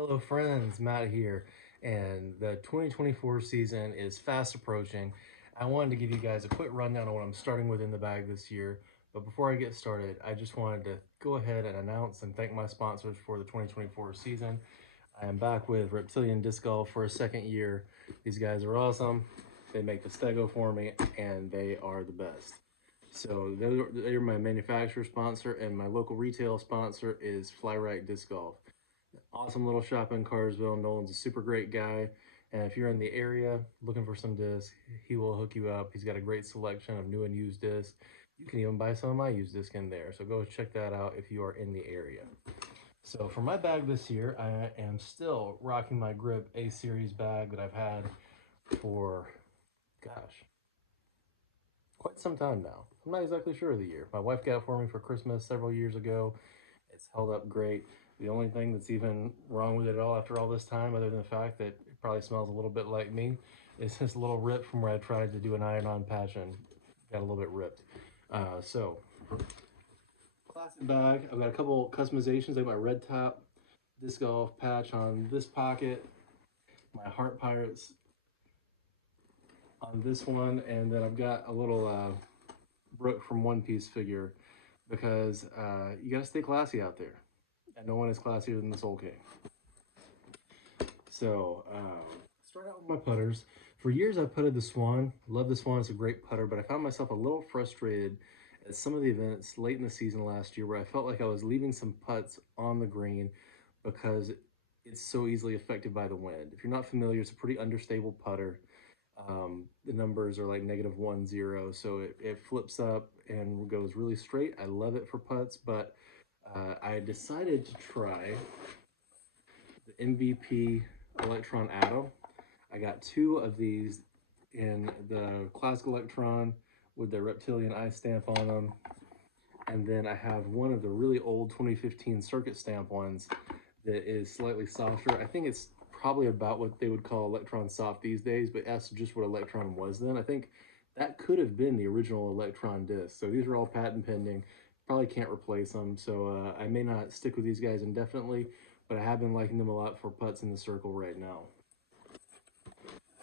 Hello friends, Matt here, and the 2024 season is fast approaching. I wanted to give you guys a quick rundown on what I'm starting with in the bag this year, but before I get started, I just wanted to go ahead and announce and thank my sponsors for the 2024 season. I am back with Reptilian Disc Golf for a second year. These guys are awesome. They make the Stego for me, and they are the best. So they're my manufacturer sponsor, and my local retail sponsor is Flyright Disc Golf. Awesome little shop in Carsville. Nolan's a super great guy. And if you're in the area looking for some discs, he will hook you up. He's got a great selection of new and used discs. You can even buy some of my used discs in there. So go check that out if you are in the area. So for my bag this year, I am still rocking my Grip A Series bag that I've had for, gosh, quite some time now. I'm not exactly sure of the year. My wife got it for me for Christmas several years ago. It's held up great. The only thing that's even wrong with it at all after all this time, other than the fact that it probably smells a little bit like me, is this little rip from where I tried to do an iron-on patch and got a little bit ripped. So, classic bag. I've got a couple customizations. I got my red top disc golf patch on this pocket, my Heart Pirates on this one, and then I've got a little Brooke from One Piece figure because you got to stay classy out there, and no one is classier than the Soul King. So, start out with my putters. For years, I've putted the Swan. Love the Swan. It's a great putter, but I found myself a little frustrated at some of the events late in the season last year where I felt like I was leaving some putts on the green because it's so easily affected by the wind. If you're not familiar, it's a pretty understable putter. The numbers are like -1, 0, so it flips up and goes really straight. I love it for putts, but I decided to try the MVP Electron Atom. I got two of these in the Classic Electron with the Reptilian eye stamp on them. And then I have one of the really old 2015 Circuit Stamp ones that is slightly softer. I think it's probably about what they would call Electron Soft these days, but that's just what Electron was then. I think that could have been the original Electron disc. So these are all patent pending. Probably can't replace them. So I may not stick with these guys indefinitely, but I have been liking them a lot for putts in the circle right now.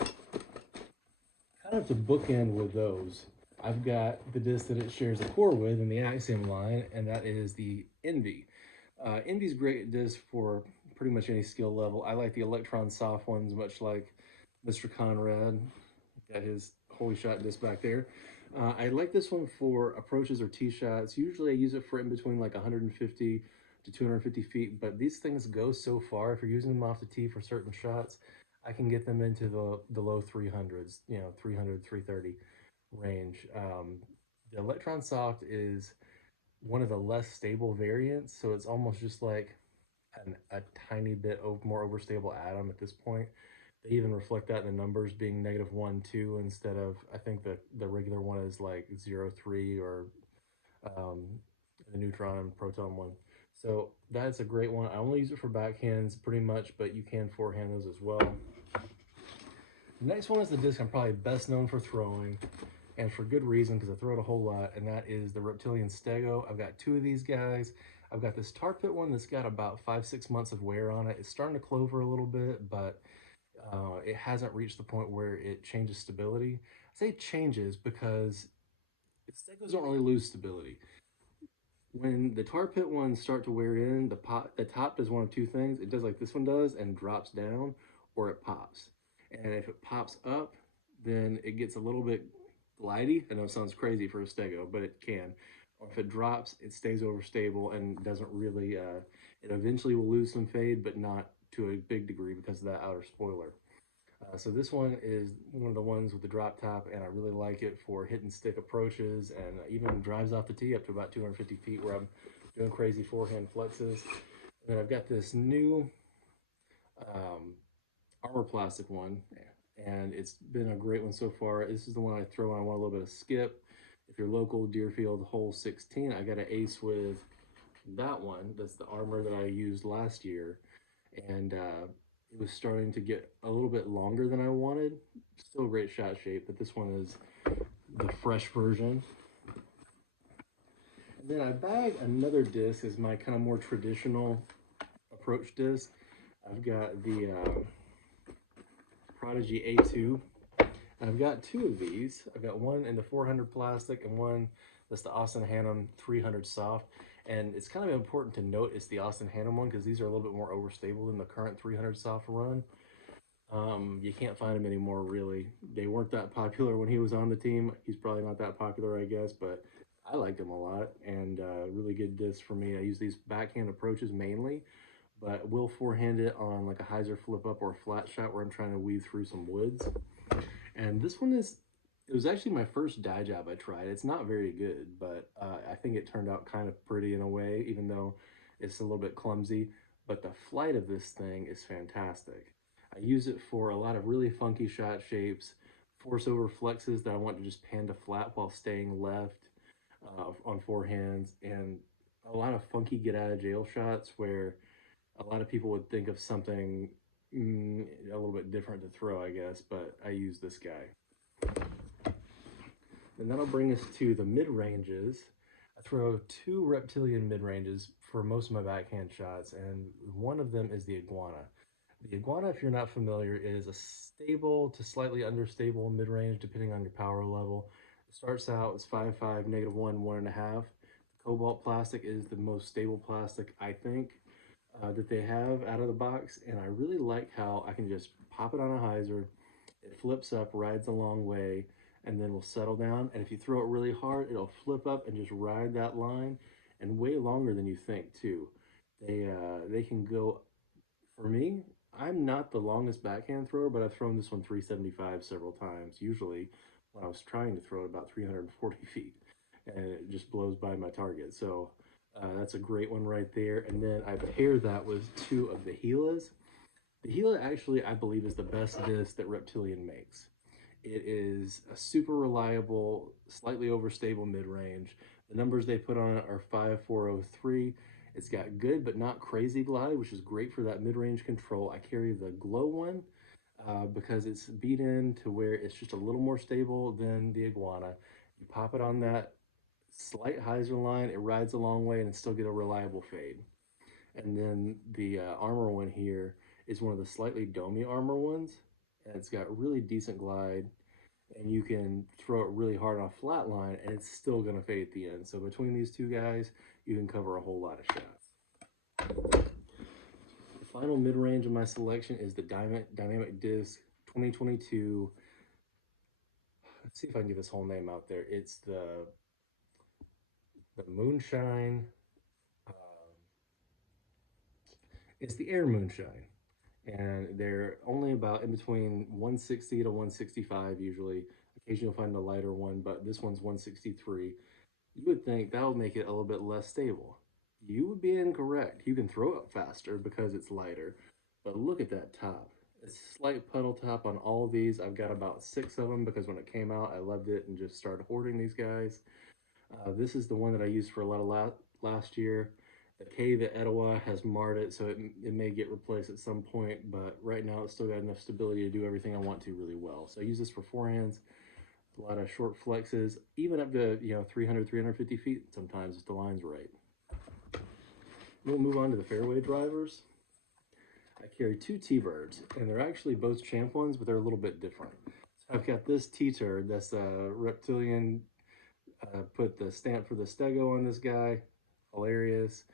Kind of to bookend with those, I've got the disc that it shares a core with in the Axiom line, and that is the Envy. Envy's great disc for pretty much any skill level. I like the Electron soft ones, much like Mr. Conrad. Got his holy shot disc back there. I like this one for approaches or tee shots. Usually I use it for in between like 150 to 250 feet, but these things go so far. If you're using them off the tee for certain shots, I can get them into the low 300s, 300, 330 range. The Electron Soft is one of the less stable variants, so it's almost just like a tiny bit more overstable atom at this point. They even reflect that in the numbers being -1, 2 instead of, I think the regular one is like 0, 3 or um, the neutron and proton one. So that's a great one. I only use it for backhands pretty much, but you can forehand those as well. The next one is the disc I'm probably best known for throwing, and for good reason because I throw it a whole lot, and that is the Reptilian Stego. I've got two of these guys. I've got this tar pit one that's got about 5-6 months of wear on it. It's starting to clover a little bit, but it hasn't reached the point where it changes stability. I say changes because Stegos don't really lose stability. When the tar pit ones start to wear in, the top does one of two things. It does like this one does and drops down, or it pops. And if it pops up, then it gets a little bit glidey. I know it sounds crazy for a stego, but it can. Or if it drops, it stays overstable and doesn't really, it eventually will lose some fade, but not to a big degree because of that outer spoiler. So this one is one of the ones with the drop top, and I really like it for hit and stick approaches, and even drives off the tee up to about 250 feet where I'm doing crazy forehand flexes. And then I've got this new um, armor plastic one, and it's been a great one so far. This is the one I throw when I want a little bit of skip. If you're local, Deerfield hole 16, I got an ace with that one. That's the armor that I used last year, and it was starting to get a little bit longer than I wanted. Still great shot shape, but this one is the fresh version. And then I bag another disc as my kind of more traditional approach disc. I've got the Prodigy A2. I've got two of these. I've got one in the 400 plastic and one that's the Austin Hannum 300 soft. And it's kind of important to note it's the Austin Hannum one because these are a little bit more overstable than the current 300 soft run. You can't find them anymore, really. They weren't that popular when he was on the team. He's probably not that popular, I guess, but I liked him a lot and really good disc for me. I use these backhand approaches mainly, but will forehand it on like a hyzer flip up or a flat shot where I'm trying to weave through some woods. And this one is, it was actually my first dye job I tried. It's not very good, but I think it turned out kind of pretty in a way, even though it's a little bit clumsy. But the flight of this thing is fantastic. I use it for a lot of really funky shot shapes, force over flexes that I want to just pan to flat while staying left on forehands, and a lot of funky get out of jail shots where a lot of people would think of something a little bit different to throw, I guess, but I use this guy. And that'll bring us to the mid ranges. I throw two reptilian mid ranges for most of my backhand shots, and one of them is the iguana. The iguana, if you're not familiar, is a stable to slightly understable mid range depending on your power level. It starts out as 5.5, -1, 1.5. The cobalt plastic is the most stable plastic, I think, that they have out of the box, and I really like how I can just pop it on a hyzer, it flips up, rides a long way, and then will settle down. And if you throw it really hard, it'll flip up and just ride that line, and way longer than you think too. They can go. For me, I'm not the longest backhand thrower, but I've thrown this one 375 several times. Usually, when I was trying to throw it about 340 feet, and it just blows by my target. So that's a great one right there. And then I pair that with two of the Gilas. The Gila actually, I believe, is the best disc that Reptilian makes. It is a super reliable, slightly overstable mid range. The numbers they put on it are 5403. It's got good but not crazy glide, which is great for that mid range control. I carry the Glow one because it's beat in to where it's just a little more stable than the Iguana. You pop it on that slight hyzer line, it rides a long way and still get a reliable fade. And then the armor one here is one of the slightly domey armor ones, and it's got really decent glide, and you can throw it really hard on a flat line, and it's still going to fade at the end. So between these two guys, you can cover a whole lot of shots. The final mid-range of my selection is the Dynamic Disc 2022. Let's see if I can get this whole name out there. It's the Moonshine. It's the Air Moonshine, and they're only about in between 160 to 165 usually. Occasionally you'll find a lighter one, but this one's 163. You would think that would make it a little bit less stable. You would be incorrect. You can throw it faster because it's lighter, but look at that top. It's slight puddle top on all of these. I've got about 6 of them because when it came out, I loved it and just started hoarding these guys. This is the one that I used for a lot of last year. The cave at Etowah has marred it, so it may get replaced at some point, but right now it's still got enough stability to do everything I want to really well. So I use this for forehands, a lot of short flexes, even up to 300, 350 feet sometimes if the line's right. We'll move on to the fairway drivers. I carry two T-Birds, and they're actually both champ ones, but they're a little bit different. So I've got this T-Turd, that's a Reptilian, put the stamp for the Stego on this guy, hilarious.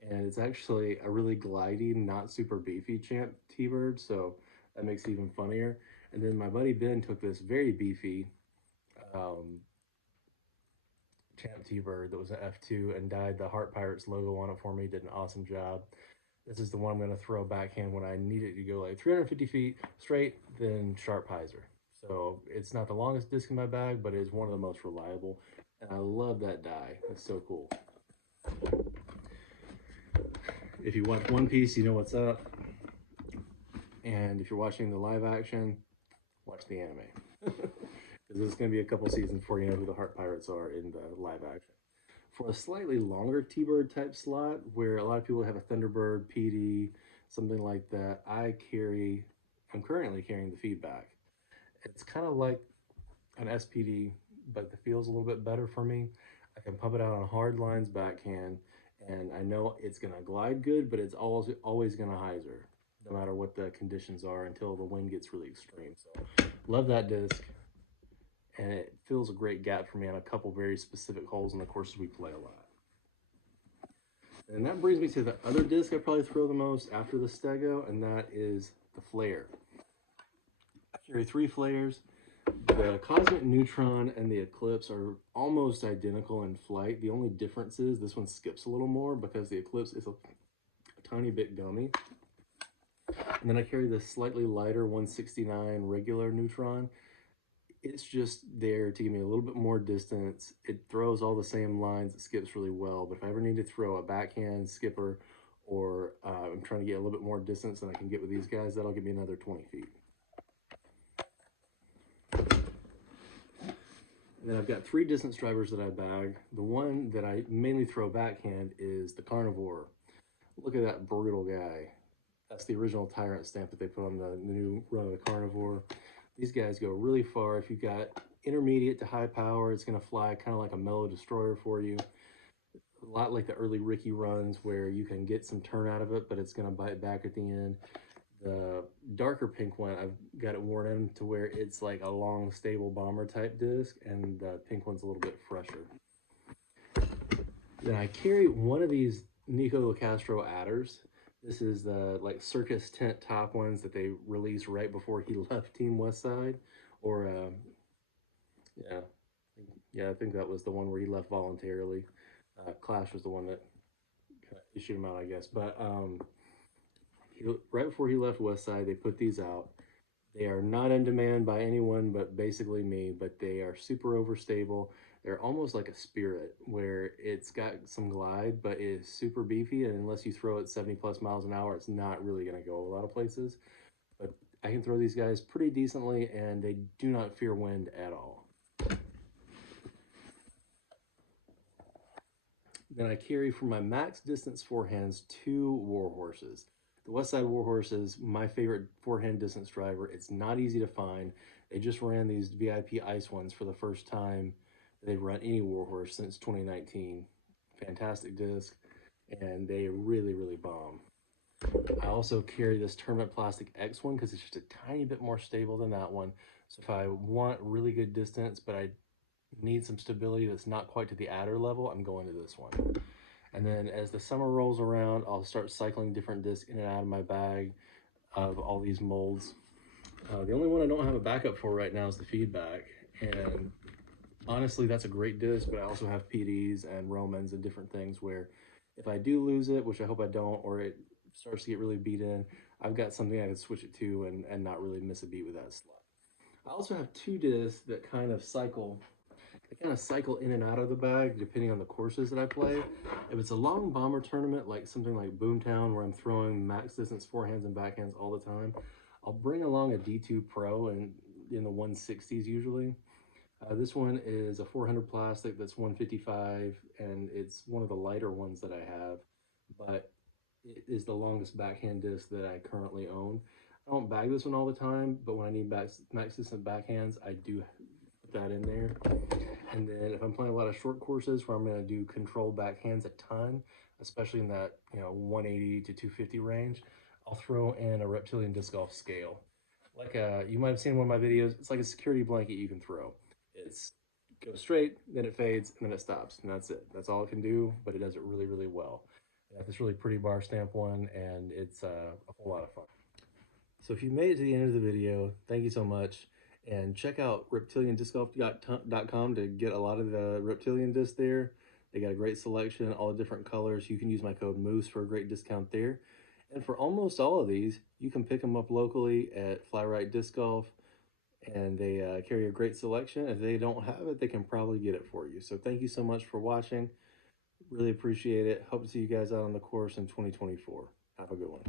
And it's actually a really glidey, not super beefy champ T-Bird, so that makes it even funnier. And then my buddy Ben took this very beefy champ T-Bird that was an F2 and dyed the Heart Pirates logo on it for me. Did an awesome job. This is the one I'm going to throw backhand when I need it to go like 350 feet straight, then sharp hyzer. So it's not the longest disc in my bag, but it's one of the most reliable. And I love that die. It's so cool. If you watch One Piece, you know what's up. And if you're watching the live action, watch the anime. Because there's going to be a couple seasons before you know who the Heart Pirates are in the live action. For a slightly longer T-Bird type slot, where a lot of people have a Thunderbird, PD, something like that, I'm currently carrying the Feedback. It's kind of like an SPD, but the feel's a little bit better for me. I can pump it out on hard lines backhand, and I know it's going to glide good, but it's always going to hyzer. no matter what the conditions are until the wind gets really extreme. So love that disc, and it fills a great gap for me on a couple very specific holes in the courses we play a lot. And that brings me to the other disc I probably throw the most after the Stego, and that is the Flare. I carry 3 flares. The Cosmic Neutron and the Eclipse are almost identical in flight. The only difference is this one skips a little more because the Eclipse is a tiny bit gummy. And then I carry the slightly lighter 169 regular Neutron. It's just there to give me a little bit more distance. It throws all the same lines, it skips really well, but if I ever need to throw a backhand skipper, or I'm trying to get a little bit more distance than I can get with these guys, that'll give me another 20 feet. And then I've got 3 distance drivers that I bag. The one that I mainly throw backhand is the Carnivore. Look at that brutal guy. That's the original Tyrant stamp that they put on the new run of the Carnivore. These guys go really far. If you've got intermediate to high power, it's going to fly kind of like a mellow destroyer for you. A lot like the early Ricky runs where you can get some turn out of it, but it's going to bite back at the end. The darker pink one, I've got it worn in to where it's like a long, stable bomber type disc, and the pink one's a little bit fresher. Then I carry one of these Nico Castro adders. This is the like circus tent top ones that they released right before he left Team Westside, or yeah, I think that was the one where he left voluntarily. Clash was the one that kind of issued him out, I guess. But right before he left Westside, they put these out. They are not in demand by anyone but basically me, but they are super overstable. They're almost like a Spirit, where it's got some glide, but it is super beefy, and unless you throw it 70 plus miles an hour, it's not really going to go a lot of places. But I can throw these guys pretty decently, and they do not fear wind at all. Then I carry for my max distance forehands 2 Warhorses. The Westside Warhorse is my favorite forehand distance driver. It's not easy to find. They just ran these VIP ice ones for the first time they've run any Warhorse since 2019. Fantastic disc, and they really, really bomb. I also carry this Tournament Plastic X one because it's just a tiny bit more stable than that one. So if I want really good distance, but I need some stability that's not quite to the adder level, I'm going to this one. And then as the summer rolls around, I'll start cycling different discs in and out of my bag of all these molds. The only one I don't have a backup for right now is the Feedback. And honestly, that's a great disc, but I also have PDs and Romans and different things where if I do lose it, which I hope I don't, or it starts to get really beat in, I've got something I can switch it to and not really miss a beat with that slot. I also have 2 discs that kind of cycle in and out of the bag depending on the courses that I play. If it's a long bomber tournament, like something like Boomtown, where I'm throwing max distance forehands and backhands all the time, I'll bring along a D2 Pro and in the 160s usually. This one is a 400 plastic that's 155, and it's one of the lighter ones that I have, but it is the longest backhand disc that I currently own. I don't bag this one all the time, but when I need max distance backhands, I do put that in there. And then if I'm playing a lot of short courses where I'm going to do control backhands a ton, especially in that 180 to 250 range, I'll throw in a Reptilian disc golf scale. Like you might have seen in one of my videos, it's like a security blanket you can throw. It's goes straight, then it fades, and then it stops, and that's it. That's all it can do, but it does it really, really well. I got this really pretty bar stamp one, and it's a whole lot of fun. So if you made it to the end of the video, thank you so much. And check out reptiliandiscgolf.com to get a lot of the Reptilian discs there. They got a great selection, all the different colors. You can use my code MOOSE for a great discount there. And for almost all of these, you can pick them up locally at Fly Right Disc Golf, and they carry a great selection. If they don't have it, they can probably get it for you. So thank you so much for watching. Really appreciate it. Hope to see you guys out on the course in 2024. Have a good one.